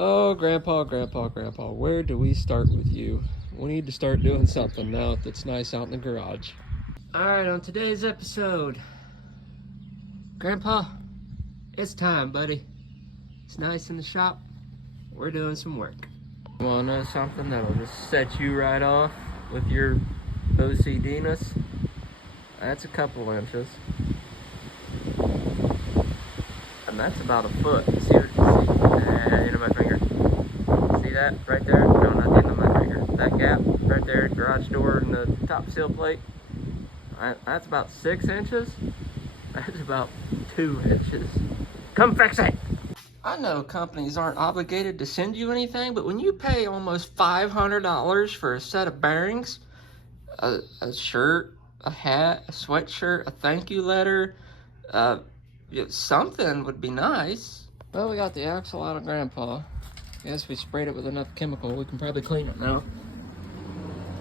Oh, Grandpa, Grandpa, Grandpa, where do we start with you? We need to start doing something now that's nice out in the garage. Alright, on today's episode, Grandpa, it's time, buddy. It's nice in the shop. We're doing some work. You wanna know something that'll just set you right off with your OCD-ness? That's a couple inches. And that's about a foot. See the end of my finger? See that right there? No, not the end of my finger. That gap right there, garage door and the top seal plate. That's about 6 inches. That's about 2 inches. Come fix it! I know companies aren't obligated to send you anything, but when you pay almost $500 for a set of bearings, a shirt, a hat, a sweatshirt, a thank you letter, something would be nice. Well, we got the axle out of Grandpa. Guess we sprayed it with enough chemical, we can probably clean it now.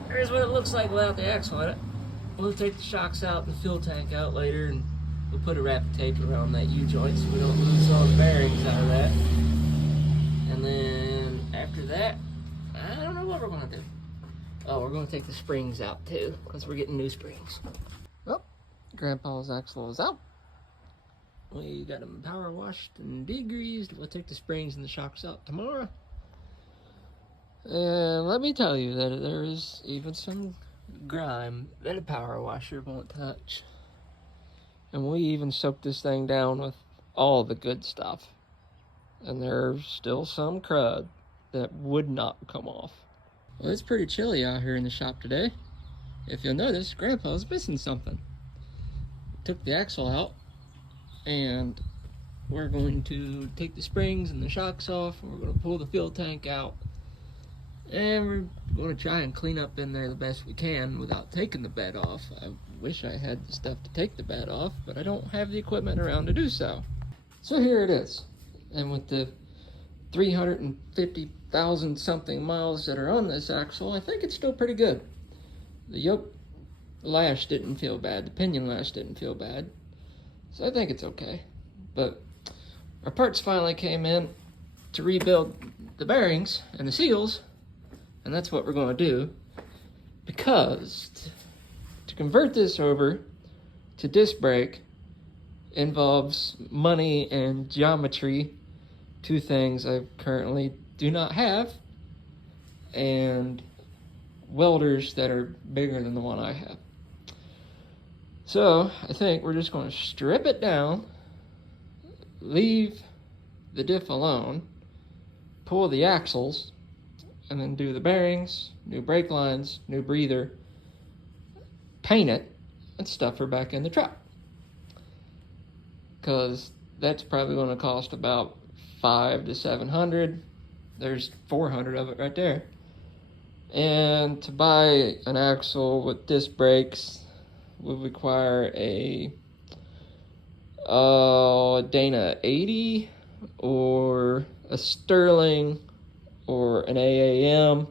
Here's what it looks like without the axle in it. We'll take the shocks out and the fuel tank out later, and we'll put a wrap of tape around that U-joint so we don't lose all the bearings out of that. And then after that, I don't know what we're gonna do. Oh, we're gonna take the springs out too, because we're getting new springs. Well, Grandpa's axle is out. We got them power washed and degreased. We'll take the springs and the shocks out tomorrow. And let me tell you that there is even some grime that a power washer won't touch. And we even soaked this thing down with all the good stuff. And there's still some crud that would not come off. Well, it's pretty chilly out here in the shop today. If you'll notice, Grandpa's missing something. Took the axle out, and we're going to take the springs and the shocks off, and we're going to pull the fuel tank out, and we're going to try and clean up in there the best we can without taking the bed off. I wish I had the stuff to take the bed off, but I don't have the equipment around to do so. So here it is. And with the 350,000 something miles that are on this axle, I think it's still pretty good. The yoke lash didn't feel bad. The pinion lash didn't feel bad. So I think it's okay. But our parts finally came in to rebuild the bearings and the seals, and that's what we're going to do, because to convert this over to disc brake involves money and geometry, two things I currently do not have, and welders that are bigger than the one I have. So I think we're just going to strip it down, leave the diff alone, pull the axles, and then do the bearings, new brake lines, new breather, paint it, and stuff her back in the truck. Because that's probably going to cost about $500 to $700. There's 400 of it right there. And to buy an axle with disc brakes would require a Dana 80 or a Sterling or an AAM,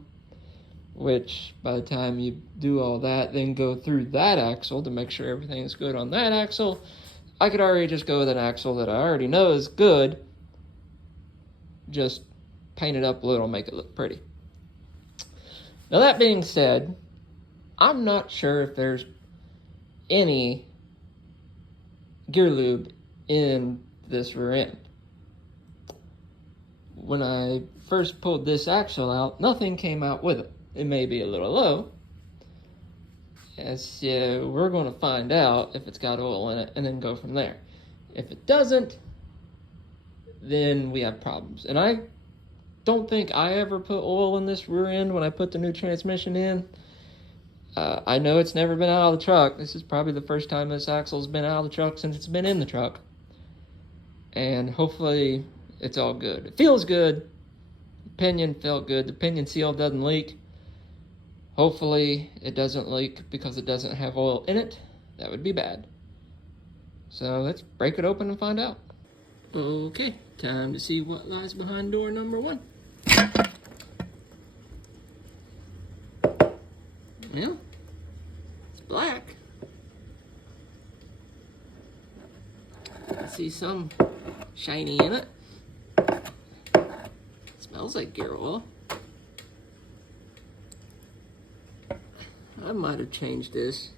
which by the time you do all that, then go through that axle to make sure everything is good on that axle, I could already just go with an axle that I already know is good, just paint it up a little, make it look pretty. Now that being said, I'm not sure if there's any gear lube in this rear end. When I first pulled this axle out, nothing came out with it. It may be a little low, and so we're going to find out if it's got oil in it and then go from there. If it doesn't, then we have problems. And I don't think I ever put oil in this rear end when I put the new transmission in. I know it's never been out of the truck. This is probably the first time this axle's been out of the truck since it's been in the truck. And hopefully it's all good. It feels good. The pinion felt good. The pinion seal doesn't leak. Hopefully it doesn't leak because it doesn't have oil in it. That would be bad. So let's break it open and find out. Okay, time to see what lies behind door number 1. Well, it's black. I see some shiny in it. Smells like gear oil. I might have changed this,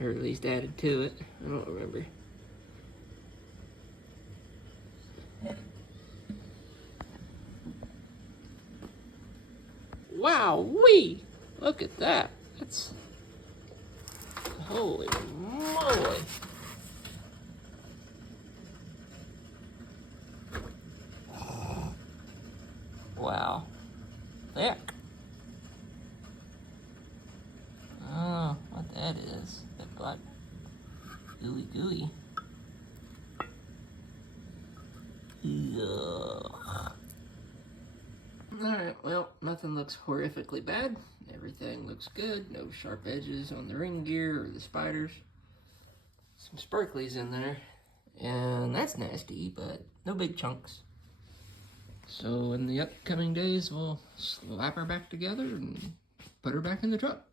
or at least added to it. I don't remember. Wow-wee! Look at that. That's... holy moly. Wow. Thick. Oh, what that is. That black gooey. Ugh. Alright, well, nothing looks horrifically bad. Everything looks good. No sharp edges on the ring gear or the spiders. Some sparklies in there. And that's nasty, but no big chunks. So in the upcoming days, we'll slap her back together and put her back in the truck.